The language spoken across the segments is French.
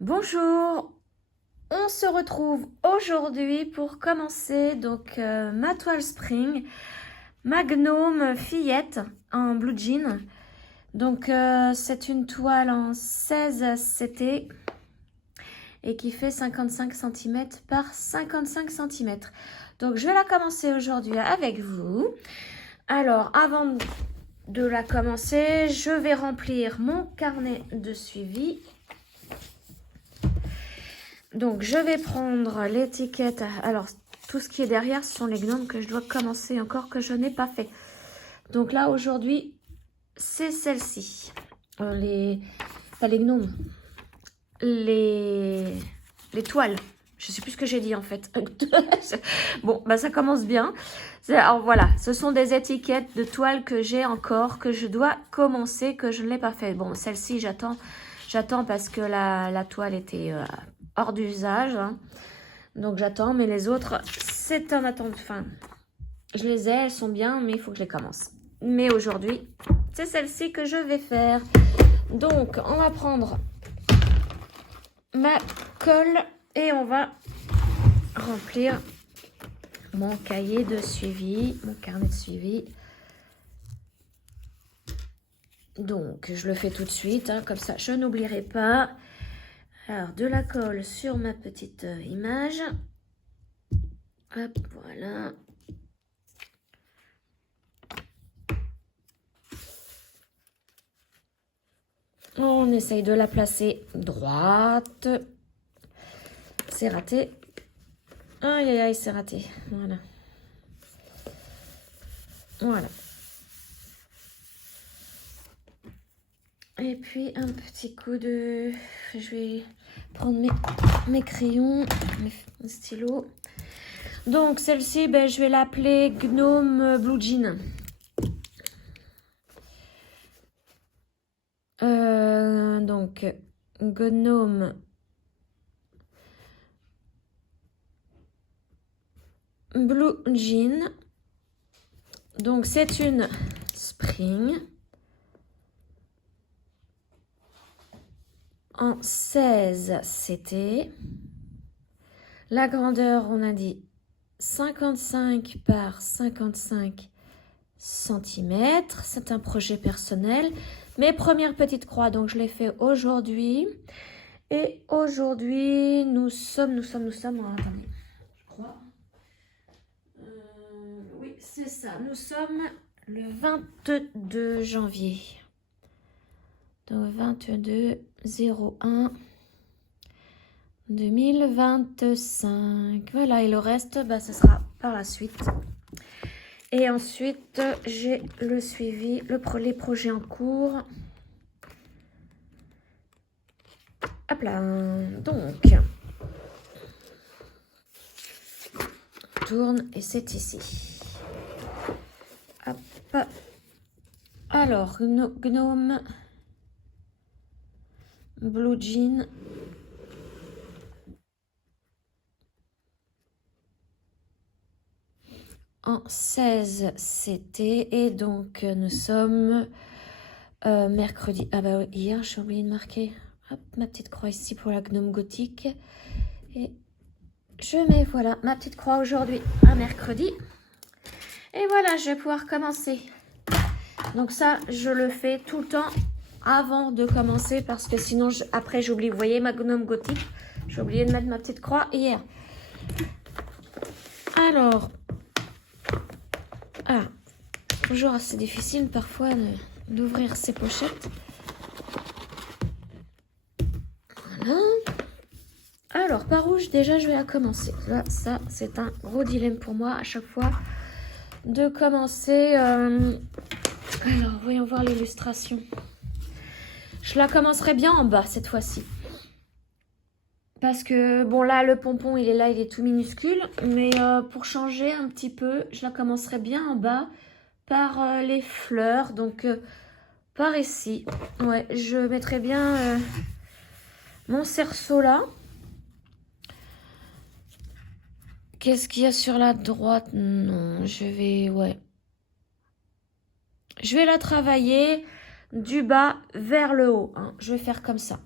Bonjour, on se retrouve aujourd'hui pour commencer ma toile spring, ma gnome fillette en blue jean. C'est une toile en 16 CT et qui fait 55 cm par 55 cm. Donc je vais la commencer aujourd'hui avec vous. Alors avant de la commencer, je vais remplir mon carnet de suivi. Donc je vais prendre l'étiquette. Alors tout ce qui est derrière, ce sont les gnomes que je dois commencer encore, que je n'ai pas fait. Donc là aujourd'hui, c'est celle-ci. Pas les gnomes, les toiles. Je sais plus ce que j'ai dit en fait. Bon, bah ça commence bien. Alors voilà, ce sont des étiquettes de toiles que j'ai encore, que je dois commencer, que je ne l'ai pas fait. Bon, celle-ci, j'attends parce que la toile était hors d'usage. Hein. Donc j'attends, mais les autres, c'est en attente. Enfin, je les ai, elles sont bien, mais il faut que je les commence. Mais aujourd'hui, c'est celle-ci que je vais faire. Donc, on va prendre ma colle et on va remplir mon cahier de suivi, mon carnet de suivi. Donc, je le fais tout de suite, hein, comme ça, je n'oublierai pas. Alors, de la colle sur ma petite image. Hop, voilà. On essaye de la placer droite. C'est raté. Aïe, aïe, aïe, c'est raté. Voilà. Voilà. Et puis, un petit coup de... Je vais prendre mes crayons, mes stylos. Donc, celle-ci, ben, je vais l'appeler Gnome Blue Jean. Donc, Gnome Blue Jean. Donc, c'est une spring en 16 CT. La grandeur, on a dit 55 par 55 cm. C'est un projet personnel. Mes premières petites croix, donc je les fais aujourd'hui. Et aujourd'hui, nous sommes. Attendez, je crois. Oui, c'est ça. Nous sommes le 22 janvier. Donc 22/01 2025. Voilà, et le reste, bah, ce sera par la suite. Et ensuite, j'ai le suivi, les projets en cours. Hop là. Donc, on tourne et c'est ici. Hop. Alors, Gnome Blue Jean. En 16 CT et donc nous sommes mercredi. Ah bah oui, hier j'ai oublié de marquer ma petite croix ici pour la gnome gothique et je mets voilà ma petite croix aujourd'hui un mercredi et voilà, je vais pouvoir commencer. Donc ça je le fais tout le temps avant de commencer parce que sinon après j'oublie. Vous voyez ma gnome gothique, j'ai oublié de mettre ma petite croix hier. Alors toujours assez difficile parfois d'ouvrir ces pochettes. Voilà. Alors, par où déjà je vais commencer. Là, ça, c'est un gros dilemme pour moi à chaque fois de commencer. Alors, voyons voir l'illustration. Je la commencerai bien en bas cette fois-ci. Parce que, bon, là, le pompon, il est là, il est tout minuscule. Mais pour changer un petit peu, je la commencerai bien en bas par les fleurs. Donc, par ici. Ouais, je mettrai bien mon cerceau là. Qu'est-ce qu'il y a sur la droite? Non, je vais la travailler du bas vers le haut. Hein. Je vais faire comme ça.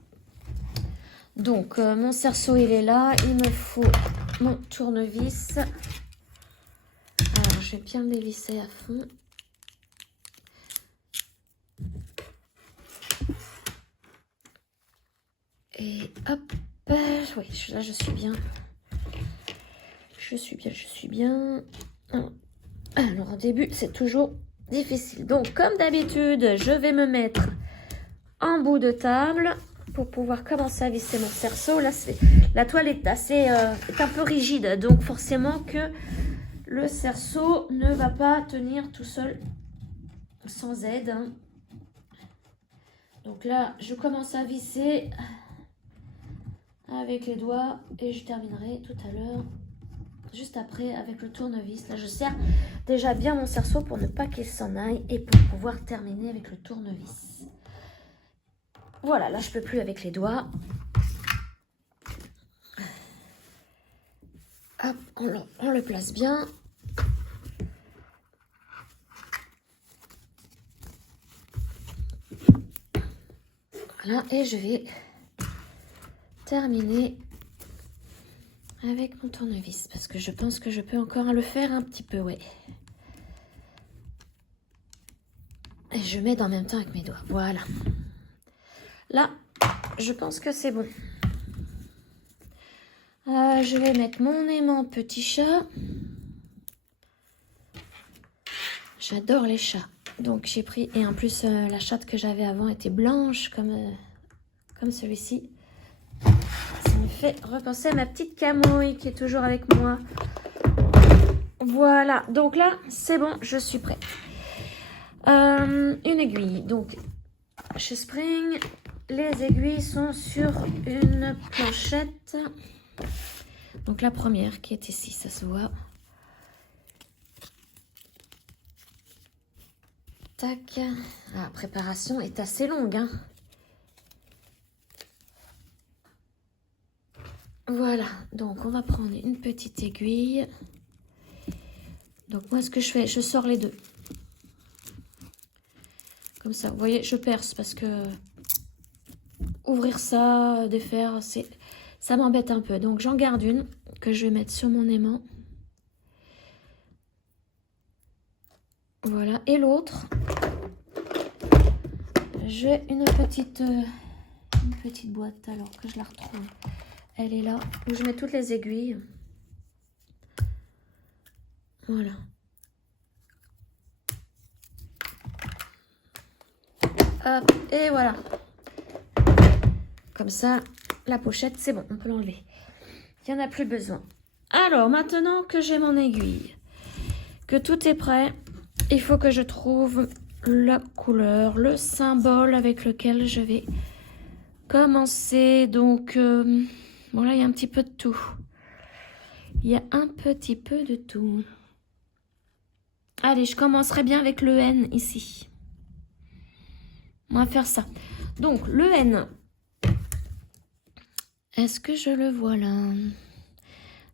Donc, mon cerceau, il est là. Il me faut mon tournevis. Alors, je vais bien le dévisser à fond. Et hop, oui, là je suis bien. Je suis bien. Alors au début, c'est toujours difficile. Donc comme d'habitude, je vais me mettre en bout de table pour pouvoir commencer à visser mon cerceau. Là, la toile est est un peu rigide, donc forcément que le cerceau ne va pas tenir tout seul sans aide. Hein. Donc là, je commence à visser avec les doigts et je terminerai tout à l'heure juste après avec le tournevis. Là je serre déjà bien mon cerceau pour ne pas qu'il s'en aille et pour pouvoir terminer avec le tournevis. Voilà, là je peux plus avec les doigts. Hop, on le place bien. Voilà, et je vais terminer avec mon tournevis parce que je pense que je peux encore le faire un petit peu, ouais. Et je m'aide en même temps avec mes doigts, voilà. Là, je pense que c'est bon. Je vais mettre mon aimant petit chat. J'adore les chats. Donc j'ai pris, et en plus la chatte que j'avais avant était blanche comme celui-ci. Ça me fait repenser à ma petite camouille qui est toujours avec moi. Voilà, donc là c'est bon, je suis prête. Une aiguille, donc chez Spring, les aiguilles sont sur une planchette. Donc la première qui est ici, ça se voit. Tac. La préparation est assez longue. Hein. Voilà, donc on va prendre une petite aiguille. Donc moi ce que je fais, je sors les deux. Comme ça, vous voyez, je perce parce que ouvrir ça, défaire, ça m'embête un peu. Donc j'en garde une que je vais mettre sur mon aimant. Voilà, et l'autre, j'ai une petite boîte alors que je la retrouve. Elle est là, où je mets toutes les aiguilles. Voilà. Hop, et voilà. Comme ça, la pochette, c'est bon, on peut l'enlever. Il n'y en a plus besoin. Alors, maintenant que j'ai mon aiguille, que tout est prêt, il faut que je trouve la couleur, le symbole avec lequel je vais commencer. Donc, bon là, il y a un petit peu de tout. Il y a un petit peu de tout. Allez, je commencerai bien avec le N ici. On va faire ça. Donc, le N. Est-ce que je le vois là?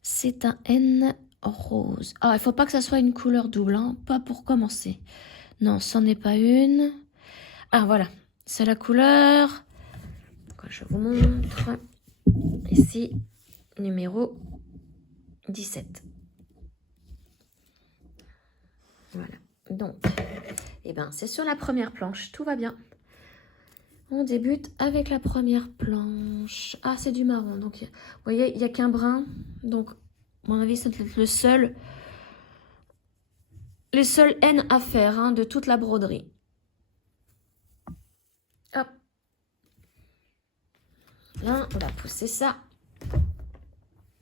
C'est un N rose. Ah, il ne faut pas que ça soit une couleur double, hein, pas pour commencer. Non, c'en est pas une. Ah, voilà. C'est la couleur. Je vous montre. Ici, numéro 17. Voilà. Donc, eh ben, c'est sur la première planche. Tout va bien. On débute avec la première planche. Ah, c'est du marron. Donc, vous voyez, il n'y a qu'un brin. Donc, à mon avis, c'est le seul... Les seuls N à faire hein, de toute la broderie. Hop. Là, on va pousser ça.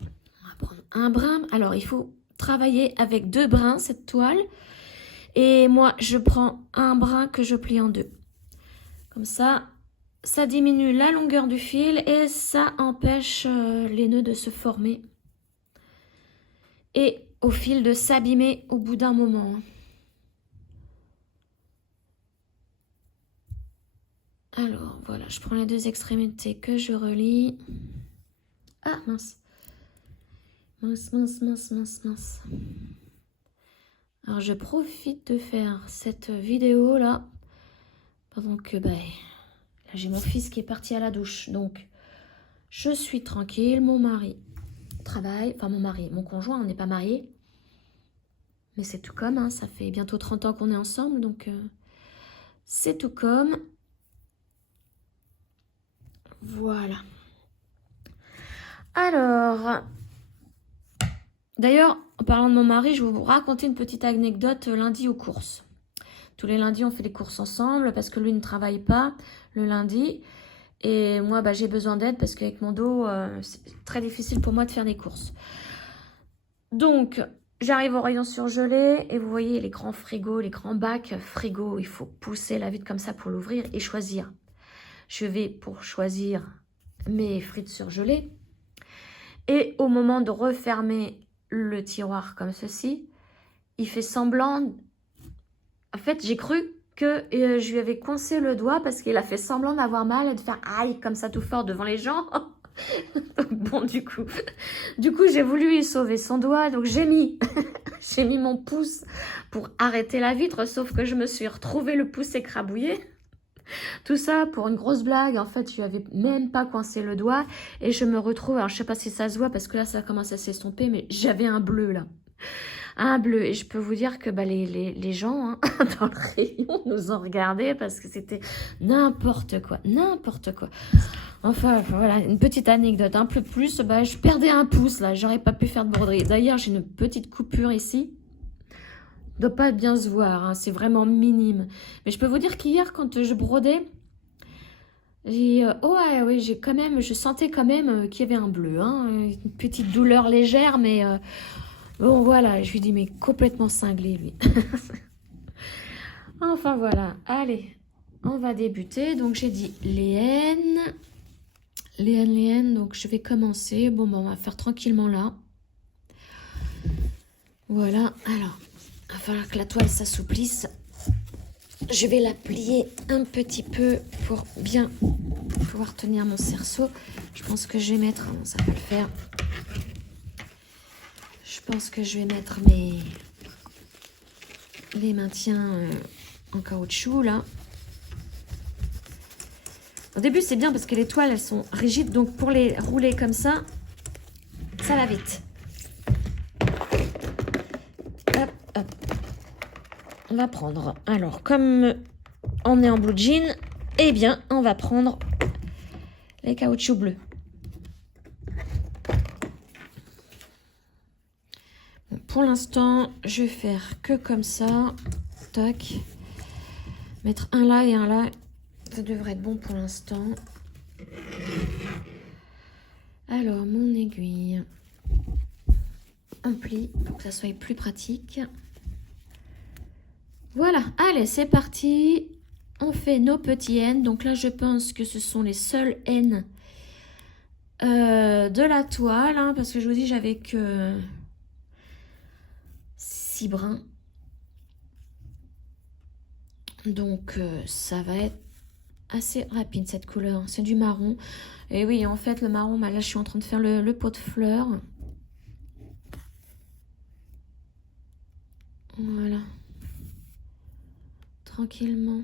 On va prendre un brin. Alors, il faut travailler avec 2 brins, cette toile. Et moi, je prends un brin que je plie en 2. Comme ça, ça diminue la longueur du fil et ça empêche les nœuds de se former. Et au fil de s'abîmer au bout d'un moment. Alors, voilà, je prends les 2 extrémités que je relie. Ah, mince. Mince. Alors, je profite de faire cette vidéo là. Pendant que, là, j'ai mon fils qui est parti à la douche. Donc, Je suis tranquille, mon mari travaille, enfin mon conjoint, on n'est pas mariés. Mais c'est tout comme, hein, ça fait bientôt 30 ans qu'on est ensemble, donc c'est tout comme. Voilà. Alors, d'ailleurs, en parlant de mon mari, je vais vous raconter une petite anecdote lundi aux courses. Tous les lundis, on fait les courses ensemble parce que lui ne travaille pas le lundi. Et moi, bah, j'ai besoin d'aide parce qu'avec mon dos, c'est très difficile pour moi de faire des courses. Donc, j'arrive au rayon surgelé et vous voyez les grands frigos, les grands bacs frigo. Il faut pousser la vitre comme ça pour l'ouvrir et choisir. Je vais pour choisir mes frites surgelées. Et au moment de refermer le tiroir comme ceci, il fait semblant... En fait, j'ai cru que je lui avais coincé le doigt parce qu'il a fait semblant d'avoir mal et de faire aïe comme ça tout fort devant les gens. Donc bon, du coup, j'ai voulu lui sauver son doigt. Donc j'ai mis, j'ai mis mon pouce pour arrêter la vitre, sauf que je me suis retrouvé le pouce écrabouillé. Tout ça pour une grosse blague. En fait, je lui avais même pas coincé le doigt et je me retrouve. Alors, je sais pas si ça se voit parce que là, ça commence à s'estomper, mais j'avais un bleu là. Un bleu. Et je peux vous dire que bah, les gens hein, dans le rayon nous ont regardé parce que c'était n'importe quoi. N'importe quoi. Enfin, voilà, une petite anecdote. Un peu plus, bah, je perdais un pouce là. J'aurais pas pu faire de broderie. D'ailleurs, j'ai une petite coupure ici. Doit pas bien se voir, hein, c'est vraiment minime. Mais je peux vous dire qu'hier, quand je brodais, j'ai quand même, je sentais quand même qu'il y avait un bleu, hein, une petite douleur légère, mais bon voilà, je lui dis mais complètement cinglé lui. Enfin voilà, allez, on va débuter. Donc j'ai dit les N, donc je vais commencer. Bon, on va faire tranquillement là. Voilà, alors. Il va falloir que la toile s'assouplisse. Je vais la plier un petit peu pour bien pouvoir tenir mon cerceau. Je pense que je vais mettre... Non, ça va le faire. Je pense que je vais mettre les maintiens en caoutchouc, là. Au début, c'est bien parce que les toiles, elles sont rigides. Donc, pour les rouler comme ça va vite. On va prendre, alors comme on est en blue jean, eh bien on va prendre les caoutchoucs bleus. Bon, pour l'instant, je vais faire que comme ça. Tac. Mettre un là et un là. Ça devrait être bon pour l'instant. Alors, mon aiguille. On plie pour que ça soit plus pratique. Voilà, allez, c'est parti. On fait nos petits N. Donc là, je pense que ce sont les seuls N de la toile. Hein, parce que je vous dis, j'avais que 6 brins. Donc, ça va être assez rapide, cette couleur. C'est du marron. Et oui, en fait, le marron, bah, là, je suis en train de faire le pot de fleurs. Voilà. Tranquillement.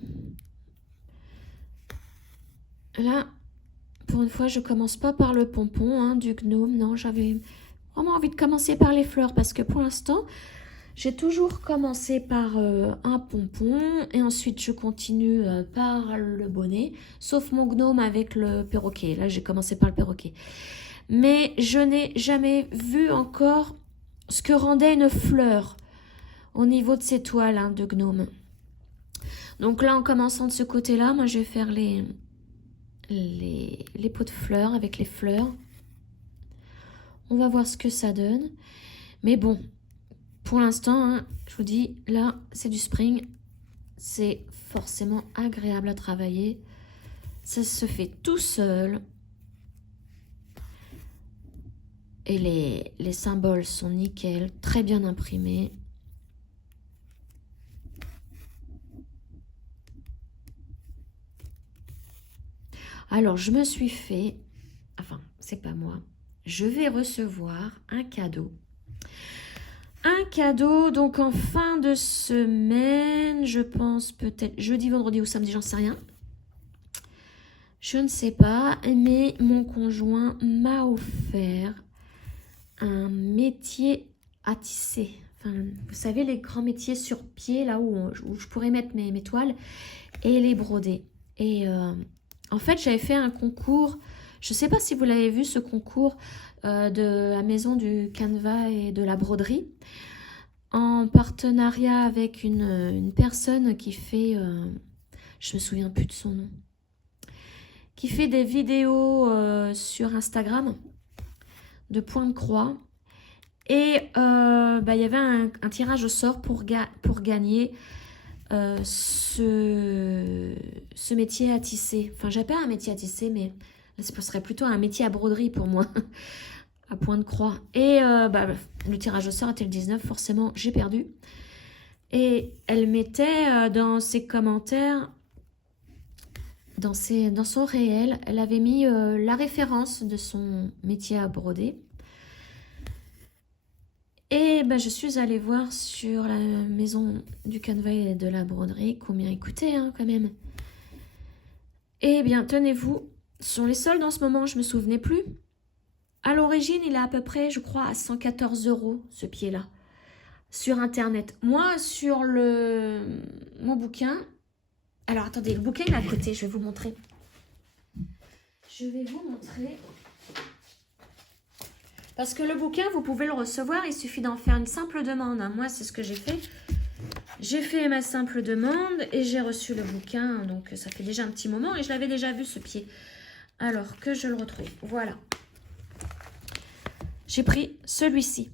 Là, pour une fois, je commence pas par le pompon hein, du gnome. Non, j'avais vraiment envie de commencer par les fleurs parce que pour l'instant, j'ai toujours commencé par un pompon et ensuite je continue par le bonnet, sauf mon gnome avec le perroquet. Là, j'ai commencé par le perroquet. Mais je n'ai jamais vu encore ce que rendait une fleur au niveau de ces toiles hein, de gnome. Donc là, en commençant de ce côté-là, moi, je vais faire les pots de fleurs avec les fleurs. On va voir ce que ça donne. Mais bon, pour l'instant, hein, je vous dis, là, c'est du spring. C'est forcément agréable à travailler. Ça se fait tout seul. Et les symboles sont nickel, très bien imprimés. Alors, je me suis fait, enfin, c'est pas moi, je vais recevoir un cadeau. Un cadeau, donc en fin de semaine, je pense peut-être jeudi, vendredi ou samedi, j'en sais rien. Je ne sais pas, mais mon conjoint m'a offert un métier à tisser. Enfin, vous savez, les grands métiers sur pied, là où je pourrais mettre mes toiles et les broder. Et en fait, j'avais fait un concours. Je ne sais pas si vous l'avez vu, ce concours de la maison du canevas et de la broderie, en partenariat avec une personne qui fait, je me souviens plus de son nom, qui fait des vidéos sur Instagram de point de croix. Et il y avait un tirage au sort pour gagner ce métier à tisser. Enfin, j'appelle un métier à tisser, mais ce serait plutôt un métier à broderie pour moi, à point de croix. Et le tirage au sort était le 19, forcément, j'ai perdu. Et elle mettait dans ses commentaires, dans son réel, elle avait mis la référence de son métier à broder. Et je suis allée voir sur la maison du canevas et de la broderie combien il coûtait quand même. Eh bien, tenez-vous, ce sont les soldes en ce moment, je me souvenais plus. À l'origine, il est à peu près, je crois, à 114 € ce pied-là, sur Internet. Moi, sur mon bouquin... Alors, attendez, le bouquin, il est à côté, je vais vous montrer. Je vais vous montrer... Parce que le bouquin, vous pouvez le recevoir, il suffit d'en faire une simple demande. Moi, c'est ce que j'ai fait. J'ai fait ma simple demande et j'ai reçu le bouquin. Donc, ça fait déjà un petit moment et je l'avais déjà vu, ce pied. Alors, que je le retrouve. Voilà. J'ai pris celui-ci.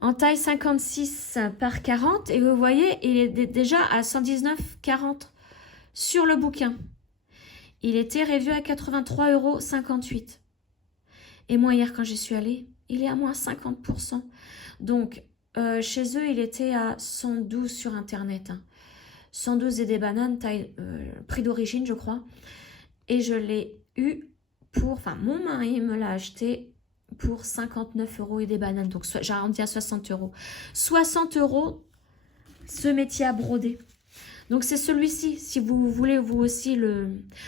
En taille 56 par 40. Et vous voyez, il est déjà à 119,40 € sur le bouquin. Il était réduit à 83,58 €. Et moi, hier, quand j'y suis allée, il est à moins 50%. Donc, chez eux, il était à 112 sur Internet. 112 et des bananes, taille, prix d'origine, je crois. Et je l'ai eu pour... Enfin, mon mari me l'a acheté pour 59 € et des bananes. Donc, j'arrondis à 60 €. 60 € ce métier à broder. Donc, c'est celui-ci. Si vous voulez, vous aussi,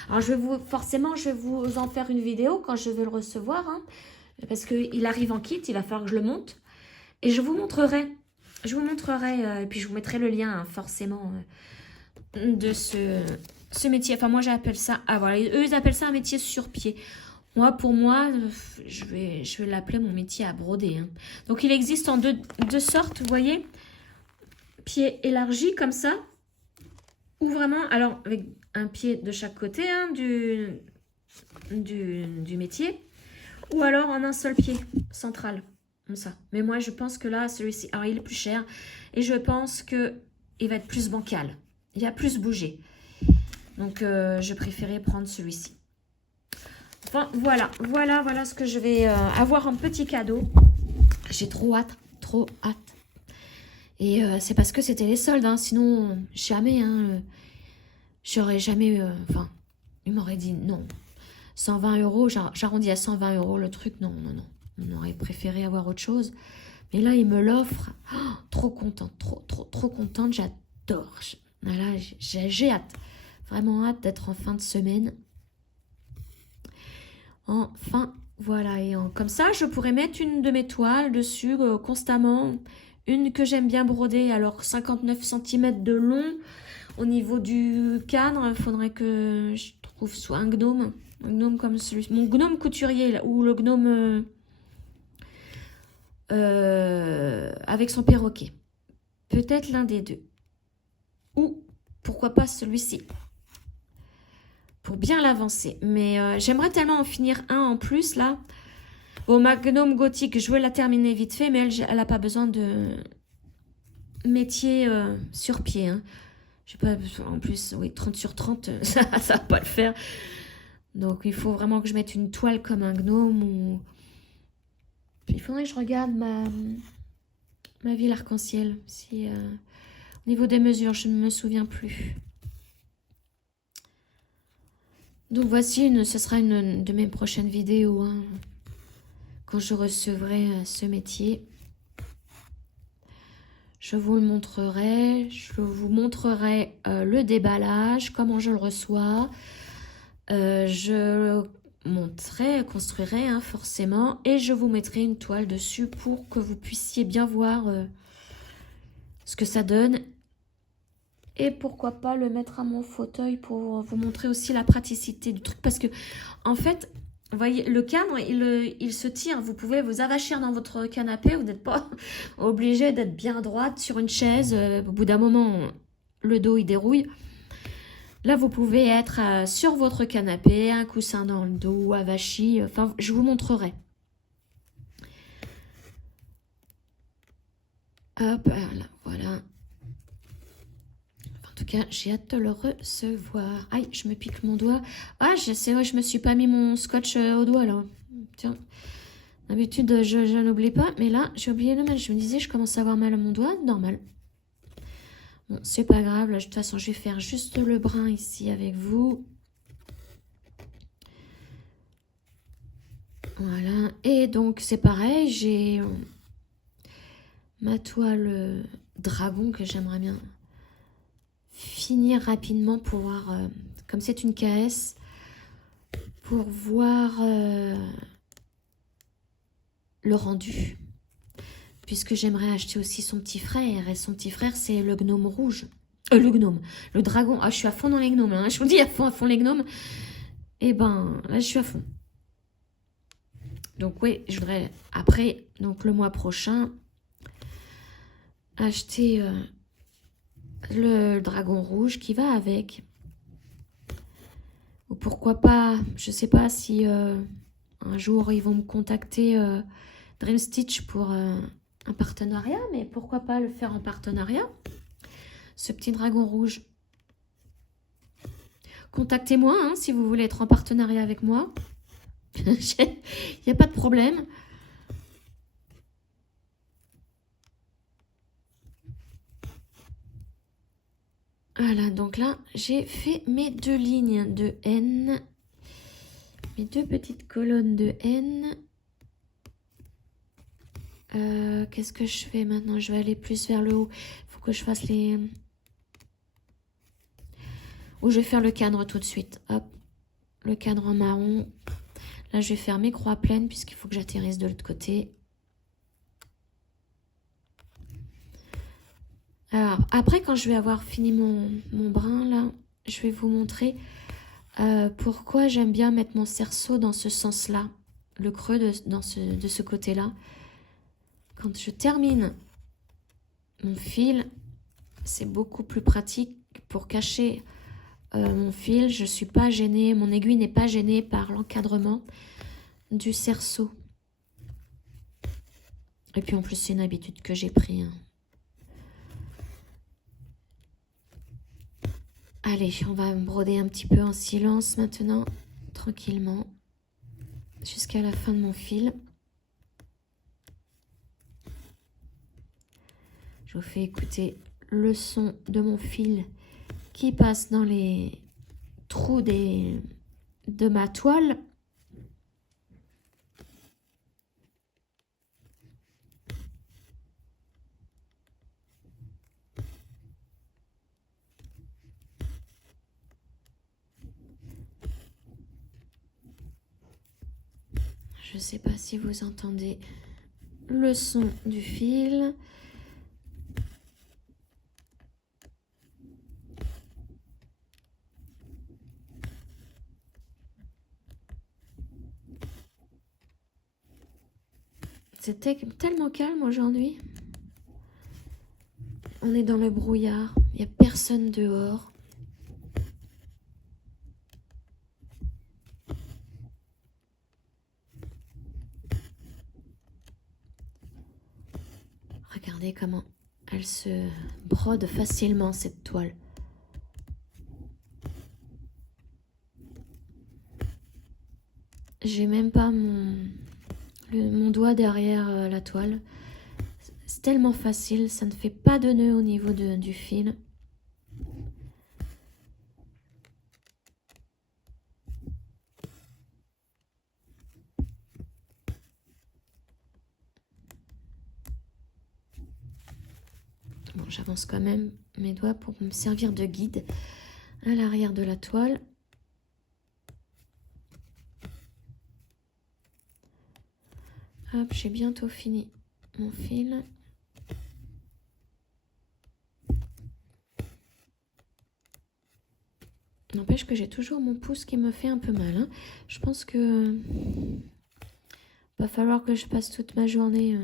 Alors, forcément, je vais vous en faire une vidéo quand je vais le recevoir. Parce qu'il arrive en kit, il va falloir que je le monte. Et je vous montrerai. Et puis, je vous mettrai le lien, forcément, de ce métier. Enfin, moi, j'appelle ça... Ah, voilà. Eux, ils appellent ça un métier sur pied. Moi, pour moi, je vais l'appeler mon métier à broder. Donc, il existe en deux sortes, vous voyez. Pied élargi, comme ça. Ou vraiment, alors, avec un pied de chaque côté du métier. Ou alors en un seul pied, central. Comme ça. Mais moi, je pense que là, celui-ci... Alors, il est plus cher. Et je pense qu'il va être plus bancal. Il va plus bouger. Donc, je préférais prendre celui-ci. Enfin, voilà ce que je vais avoir en petit cadeau. J'ai trop hâte. Et c'est parce que c'était les soldes. Sinon, jamais. J'aurais jamais... Enfin, il m'aurait dit non. 120 €, j'arrondis à 120 € le truc. Non. On aurait préféré avoir autre chose. Mais là, il me l'offre. Oh, trop contente. Trop contente. J'adore. Voilà, j'ai hâte. Vraiment hâte d'être en fin de semaine. Enfin, voilà. Et comme ça, je pourrais mettre une de mes toiles dessus constamment. Une que j'aime bien broder. Alors, 59 cm de long. Au niveau du cadre, il faudrait que je trouve soit un gnome. Un gnome comme celui-ci. Mon gnome couturier, là, ou le gnome avec son perroquet. Peut-être l'un des deux. Ou, pourquoi pas celui-ci. Pour bien l'avancer. Mais j'aimerais tellement en finir un en plus, là. Bon, ma gnome gothique, je veux la terminer vite fait, mais elle n'a pas besoin de métier sur pied. Je sais pas, en plus, oui, 30 sur 30, ça va pas le faire. Donc, il faut vraiment que je mette une toile comme un gnome. Ou... Il faudrait que je regarde ma ville arc-en-ciel. Si, au niveau des mesures, je ne me souviens plus. Donc, voici, ce sera une de mes prochaines vidéos. Quand je recevrai ce métier. Je vous le montrerai. Je vous montrerai le déballage, comment je le reçois. Je monterai, construirai hein, forcément, et je vous mettrai une toile dessus pour que vous puissiez bien voir ce que ça donne. Et pourquoi pas le mettre à mon fauteuil pour vous montrer aussi la praticité du truc. Parce que, en fait, vous voyez, le cadre, il se tire. Vous pouvez vous avachir dans votre canapé. Vous n'êtes pas obligé d'être bien droite sur une chaise. Au bout d'un moment, le dos, il dérouille. Là, vous pouvez être sur votre canapé, un coussin dans le dos, avachi. Enfin, je vous montrerai. Hop, là, voilà. En tout cas, j'ai hâte de le recevoir. Aïe, je me pique mon doigt. Ah, c'est vrai, je me suis pas mis mon scotch au doigt, là. Tiens, d'habitude, je n'oublie pas. Mais là, j'ai oublié le mal. Je me disais, je commence à avoir mal à mon doigt. Normal. Bon, c'est pas grave. Là, de toute façon, je vais faire juste le brin ici avec vous. Voilà. Et donc, c'est pareil. J'ai ma toile dragon que j'aimerais bien finir rapidement pour voir, comme c'est une KS, pour voir le rendu. Puisque j'aimerais acheter aussi son petit frère. Et son petit frère, c'est le gnome rouge. Le gnome. Le dragon. Ah, je suis à fond dans les gnomes. Hein. Je vous dis à fond les gnomes. Et ben, là, je suis à fond. Donc, oui, je voudrais, après, donc le mois prochain, acheter le dragon rouge qui va avec. Ou pourquoi pas, je sais pas si un jour ils vont me contacter Dream Stitch pour un partenariat, mais pourquoi pas le faire en partenariat, ce petit dragon rouge. Contactez-moi hein, si vous voulez être en partenariat avec moi. Il n'y a pas de problème. Voilà, donc là, j'ai fait mes 2 lignes de N. Mes 2 petites colonnes de N. Qu'est-ce que je fais maintenant? Je vais aller plus vers le haut. Il faut que je fasse les... Ou je vais faire le cadre tout de suite. Hop, le cadre en marron. Là, je vais faire mes croix pleines puisqu'il faut que j'atterrisse de l'autre côté. Alors, après, quand je vais avoir fini mon brin, là, je vais vous montrer pourquoi j'aime bien mettre mon cerceau dans ce sens-là. Le creux de ce côté-là. Quand je termine mon fil, c'est beaucoup plus pratique pour cacher mon fil. Je ne suis pas gênée, mon aiguille n'est pas gênée par l'encadrement du cerceau. Et puis en plus, c'est une habitude que j'ai pris. Hein. Allez, on va broder un petit peu en silence maintenant, tranquillement, jusqu'à la fin de mon fil. Je vous fais écouter le son de mon fil qui passe dans les trous de ma toile. Je ne sais pas si vous entendez le son du fil. C'était tellement calme aujourd'hui. On est dans le brouillard, il n'y a personne dehors. Regardez comment elle se brode facilement cette toile. J'ai même pas mon doigt derrière la toile. C'est tellement facile, ça ne fait pas de nœud au niveau du fil. Bon, j'avance quand même mes doigts pour me servir de guide à l'arrière de la toile. Hop, j'ai bientôt fini mon fil. N'empêche que j'ai toujours mon pouce qui me fait un peu mal. Hein. Je pense que va falloir que je passe toute ma journée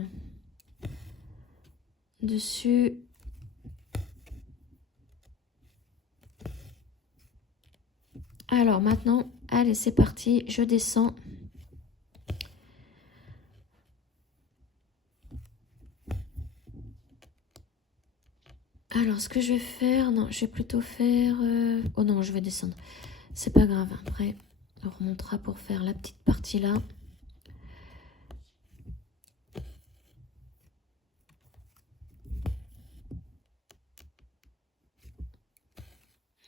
dessus. Alors maintenant, allez, c'est parti, je descends. Alors, ce que je vais faire, non, je vais plutôt faire... Oh non, je vais descendre. C'est pas grave, après, on remontera pour faire la petite partie là.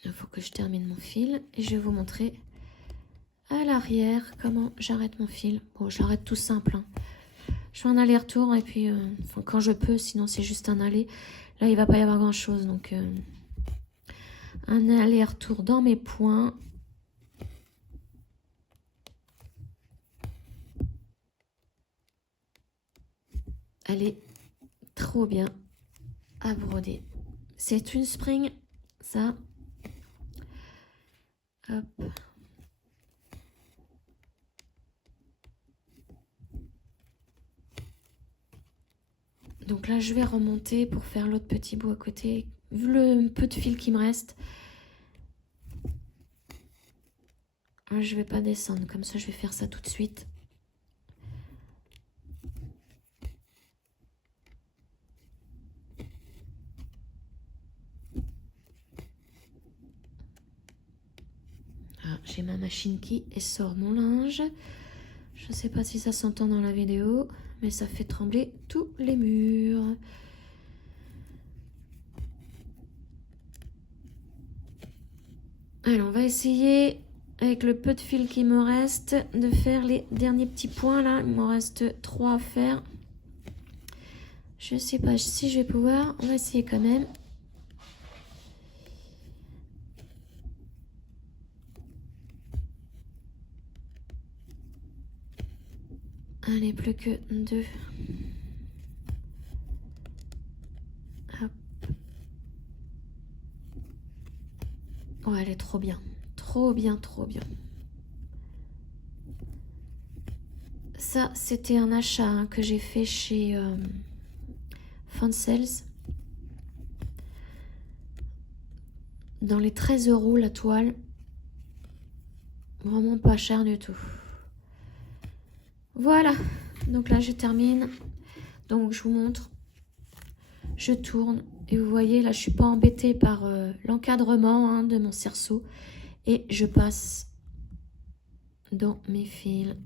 Il faut que je termine mon fil et je vais vous montrer à l'arrière comment j'arrête mon fil. Bon, j'arrête tout simple. Hein. Je fais un aller-retour et puis quand je peux, sinon c'est juste un aller. Là, il va pas y avoir grand-chose, donc un aller-retour dans mes points. Elle est trop bien à broder. C'est une spring, ça. Hop. Donc là, je vais remonter pour faire l'autre petit bout à côté. Vu le peu de fil qui me reste, je vais pas descendre. Comme ça, je vais faire ça tout de suite. Ah, j'ai ma machine qui sort mon linge. Je ne sais pas si ça s'entend dans la vidéo, mais ça fait trembler tous les murs. Alors, on va essayer, avec le peu de fil qui me reste, de faire les derniers petits points là. Il m'en reste 3 à faire. Je ne sais pas si je vais pouvoir. On va essayer quand même. Allez, plus que 2. Hop. Oh, elle est trop bien. Trop bien, trop bien. Ça, c'était un achat hein, que j'ai fait chez Fansels. Dans les 13 € la toile. Vraiment pas cher du tout. Voilà. Donc là, je termine. Donc, je vous montre. Je tourne. Et vous voyez, là, je suis pas embêtée par l'encadrement hein, de mon cerceau. Et je passe dans mes fils.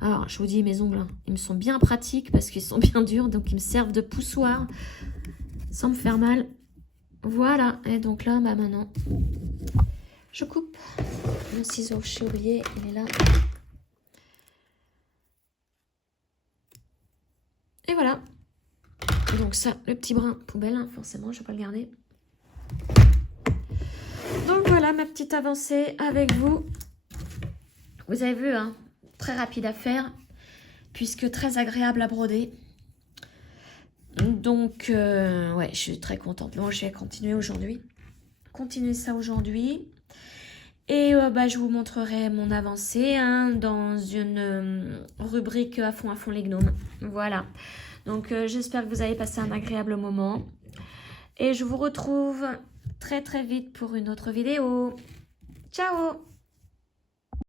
Alors, je vous dis, mes ongles, hein, ils me sont bien pratiques parce qu'ils sont bien durs. Donc, ils me servent de poussoir sans me faire mal. Voilà. Et donc là, bah maintenant, je coupe. Mon ciseau, j'ai oublié, il est là. Et voilà. Donc ça, le petit brin poubelle, hein, forcément, je ne vais pas le garder. Donc voilà ma petite avancée avec vous. Vous avez vu, hein, très rapide à faire, puisque très agréable à broder. Donc, ouais, je suis très contente. Bon, je vais continuer aujourd'hui. Continuer ça aujourd'hui. Et bah, je vous montrerai mon avancée hein, dans une rubrique à fond les gnomes. Voilà. Donc, j'espère que vous avez passé un agréable moment. Et je vous retrouve très très vite pour une autre vidéo. Ciao!